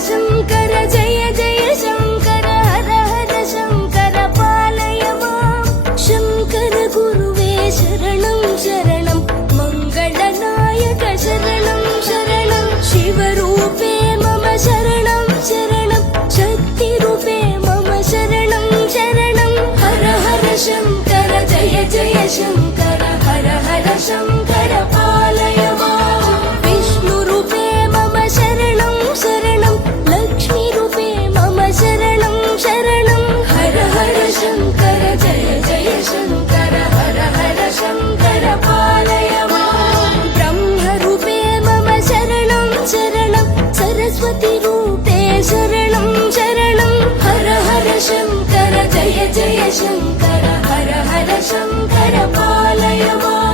शङ्कर जय जय शङ्कर हर हर शङ्कर पालय माम् शङ्कर गुरुवे शरणं शरणं मङ्गलनायक शरणं शरणं शिवरूपे मम शरणं शरणं शक्तिरूपे मम शरणं शरणं हर हर शङ्कर जय जय शङ्कर हर हर शङ्कर पालय माम् विष्णुरूपे मम शरणं शरणं लक्ष्मीरूपे मम शरणं शरणं हर हर शङ्कर जय जय शङ्कर हर हर शङ्कर पालय माम् ब्रह्मरूपे मम शरणं शरणं सरस्वतीरूपे शरणं शरणं हर हर शङ्कर जय जय शङ्कर हर हर शङ्कर पालय माम्